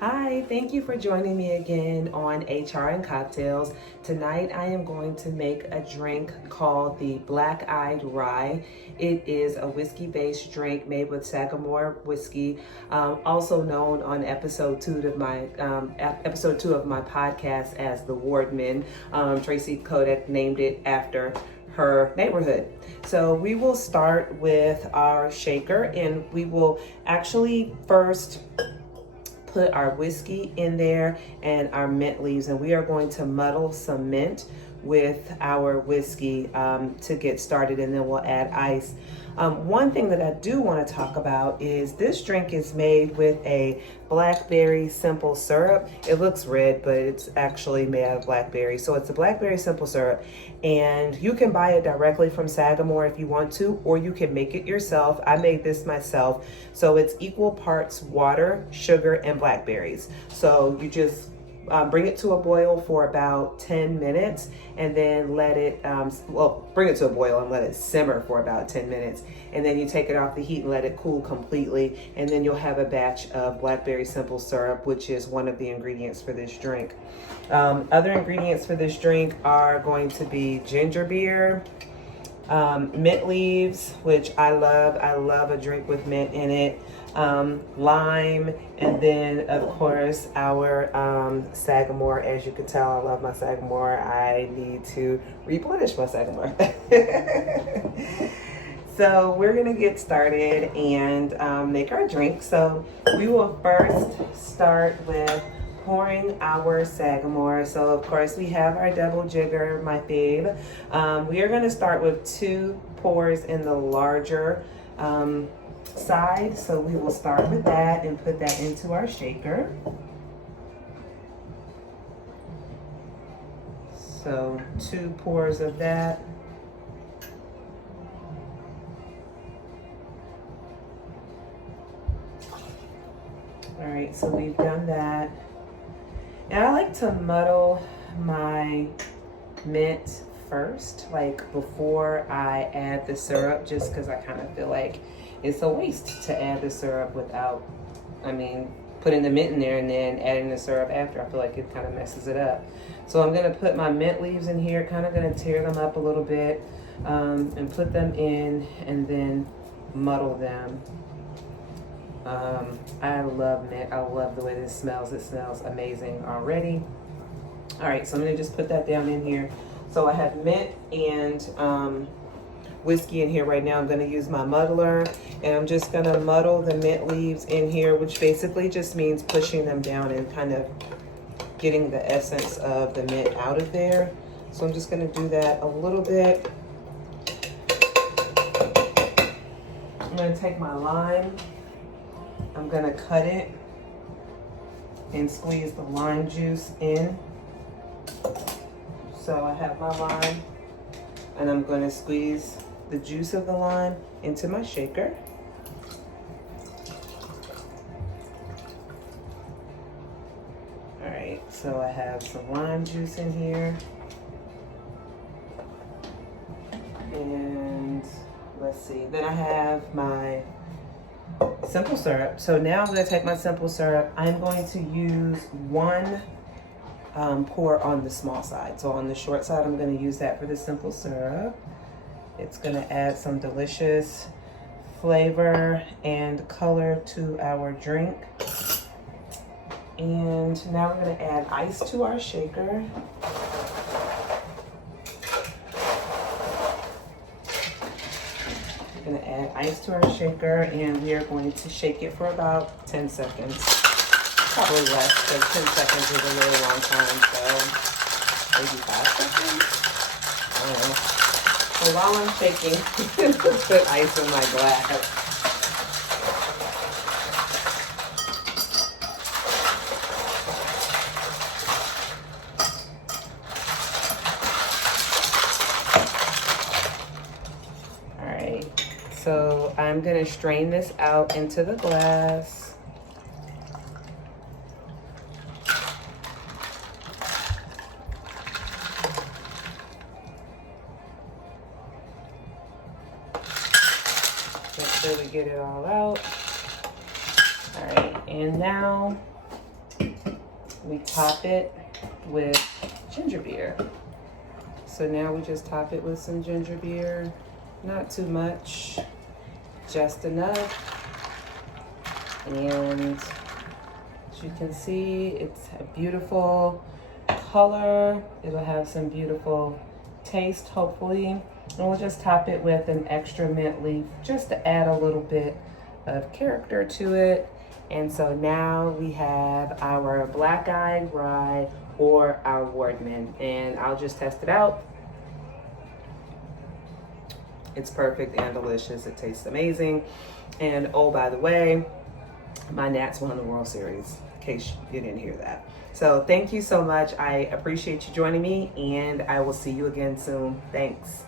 Hi, thank you for joining me again on HR and Cocktails. Tonight I am going to make a drink called the Black Eyed Rye. It is a whiskey-based drink made with Sagamore whiskey, also known on episode two of my podcast as the Wardman. Traci Kodeck named it after her neighborhood. So we will start with our shaker, and we will actually first put our whiskey in there and our mint leaves, and we are going to muddle some mint with our whiskey to get started, and then we'll add ice. One thing that I do want to talk about is this drink is made with a blackberry simple syrup. It looks red, but it's actually made out of blackberry. So it's a blackberry simple syrup, and you can buy it directly from Sagamore if you want to, or you can make it yourself. I made this myself. So it's equal parts water, sugar, and blackberries. So you just bring it to a boil for about 10 minutes and then let it, bring it to a boil and let it simmer for about 10 minutes. And then you take it off the heat and let it cool completely. And then you'll have a batch of blackberry simple syrup, which is one of the ingredients for this drink. Other ingredients for this drink are going to be ginger beer, mint leaves, which I love. I love a drink with mint in it. Lime, and then of course our Sagamore. As you can tell, I love my Sagamore. I need to replenish my Sagamore. So we're gonna get started and make our drink. So we will first start with pouring our Sagamore. So of course we have our double jigger, my fave. We are going to start with 2 pours in the larger side. So we will start with that and put that into our shaker. So 2 pours of that. All right, so we've done that. And I like to muddle my mint first, like before I add the syrup, just because I kind of feel like it's a waste to add the syrup without, putting the mint in there and then adding the syrup after. I feel like it kind of messes it up. So I'm gonna put my mint leaves in here, kind of gonna tear them up a little bit and put them in and then muddle them. I love mint. I love the way this smells. It smells amazing already. All right, so I'm gonna just put that down in here. So I have mint and whiskey in here right now. I'm gonna use my muddler, and I'm just gonna muddle the mint leaves in here, which basically just means pushing them down and kind of getting the essence of the mint out of there. So I'm just gonna do that a little bit. I'm gonna take my lime. I'm gonna cut it and squeeze the lime juice in. So I have my lime, and I'm gonna squeeze the juice of the lime into my shaker. All right, so I have some lime juice in here. And let's see, then I have my simple syrup. So now I'm going to take my simple syrup. I'm going to use 1 pour on the small side. So on the short side, I'm going to use that for the simple syrup. It's going to add some delicious flavor and color to our drink. And now we're going to add ice to our shaker. Going to add ice to our shaker, and we are going to shake it for about 10 seconds. Probably less, because 10 seconds is a really long time, so maybe 5 seconds? I don't know. So while I'm shaking, put ice in my glass. So I'm gonna strain this out into the glass. Make sure we get it all out. All right, and now we top it with ginger beer. So now we just top it with some ginger beer. Not too much, just enough. And as you can see, it's a beautiful color. It'll have some beautiful taste, hopefully. And we'll just top it with an extra mint leaf just to add a little bit of character to it. And so now we have our Black Eyed Rye or our Wardman, and I'll just test it out. It's perfect and delicious. It tastes amazing. And oh, by the way, my Nats won the World Series, in case you didn't hear that. So thank you so much. I appreciate you joining me, and I will see you again soon. Thanks.